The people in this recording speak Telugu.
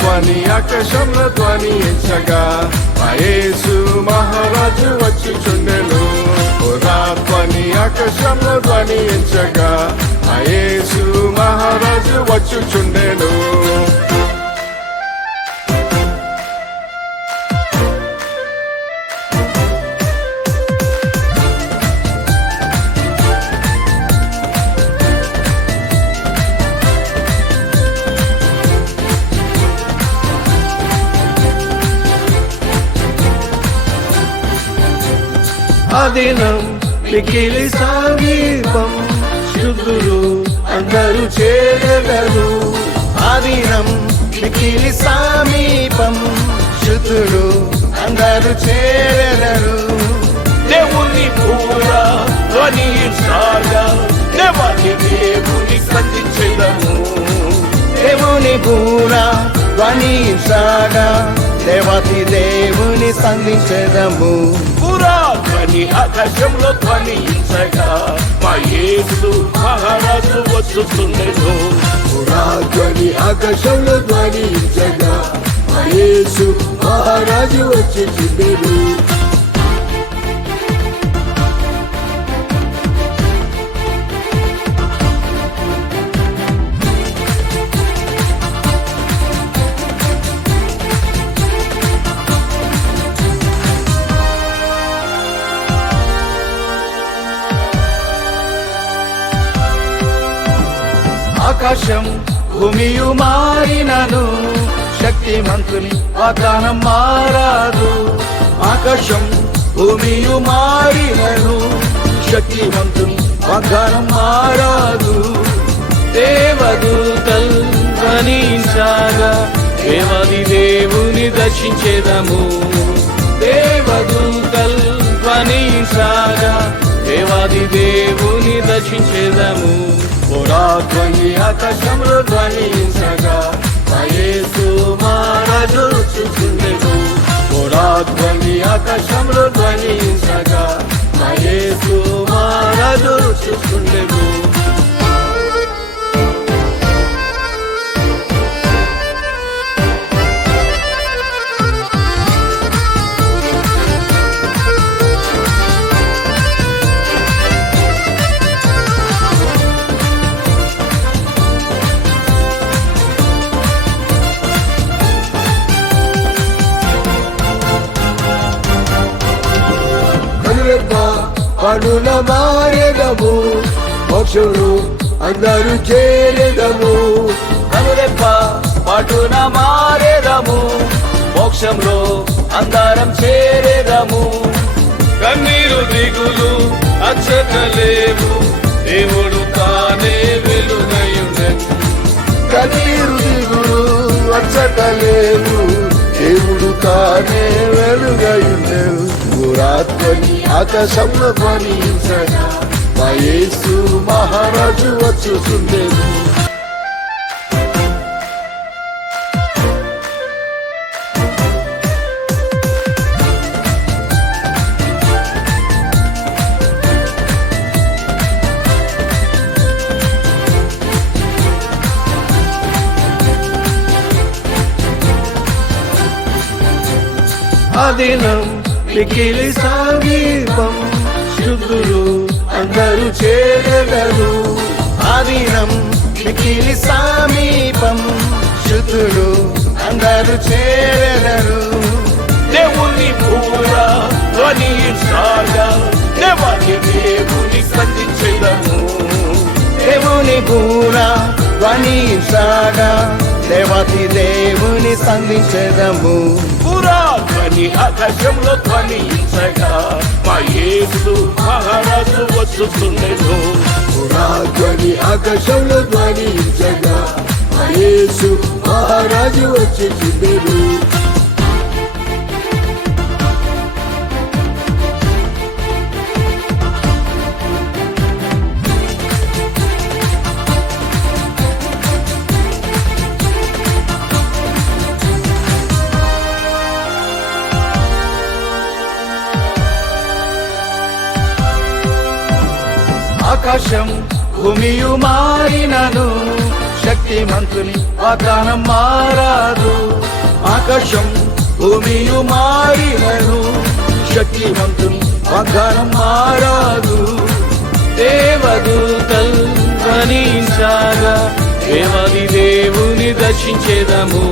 ధ్వని ఆకాశంలో ధ్వనించగా మా యేసు మహారాజు వచ్చుచుండెను. ధ్వని ఆకాశంలో ధ్వనించగా మా యేసు మహారాజు వచ్చుచుండెను. ఆ దినం మిక్కిలి సమీపం, శుద్ధులు అందరూ చేరెదరు. ఆ దినం మిక్కిలి సమీపం, శుద్ధులు అందరూ చేరెదరు. దేవుని పూరా ధ్వనించగా దేవాది దేవుని సంధించెదము. దేవుని పూరా ధ్వనించగా దేవాది దేవుని సంధించెదము. ధ్వని ఆకాశంలో ధ్వనించగా మా యేసు మహారాజు వచ్చుచుండెను. ధ్వని ఆకాశంలో ధ్వనించగా మా యేసు మహారాజు వచ్చుచుండెను. ఆకాశం భూమియు మారినను, శక్తిమంతుని వాగ్దానం మారాదు. ఆకాశం భూమియు మారినను, శక్తిమంతుని వాగ్దానం మారాదు. దేవదూతల్ ధ్వనించగా దేవాది దేవుని దర్శించేదము. దేవదూతల్ ధ్వనించగా దేవాది దేవుని దర్శించేదము. ధ్వని ఆకాశంలో ధ్వనించగా మా యేసు మహారాజు వచ్చుచుండెను. ధ్వని ఆకాశంలో ధ్వనించగా మా యేసు మహారాజు వచ్చుచుండెను. పనుల మారెదము, మోక్షంలో అందరూ చేరెదము. కనురెప్ప పటున మారేదము, మోక్షంలో అందరం చేరేదము. కన్నీరు దిగులు అచ్చటలేవు, దేవుడు తానే వెలుగయుండెను. కన్నీరు దిగులు అచ్చటలేవు, దేవుడు తానే వెలుగయుండెను. ధ్వని ఆకాశంలో ధ్వనించగా మా యేసు మహారాజు వచ్చుచుండెను. ఆ దినం మిక్కిలి సమీపం, శుద్ధులు అందరూ చేరెదరు. ఆ దినం మిక్కిలి సమీపం, శుద్ధులు అందరూ చేరెదరు. దేవుని పూరా ధ్వనించగా దేవాది దేవుని సంధించెదము. దేవుని పూరా ధ్వనించగా దేవాది దేవుని సంధించెదము. ధ్వని ఆకాశంలో ధ్వనించగా మా యేసు మహారాజు వచ్చుచుండెను. ధ్వని ఆకాశంలో ధ్వనించగా మా యేసు మహారాజు వచ్చుచుండెను. ఆకాశం భూమియు మారినను, శక్తి శక్తిమంతుని వాగ్దానం మారాదు. ఆకాశం భూమియు మారినను శక్తిమంతుని వాగ్దానం మారాదు. దేవదూతల్ ధ్వనించగా దేవాది దేవుని దర్శించేదము.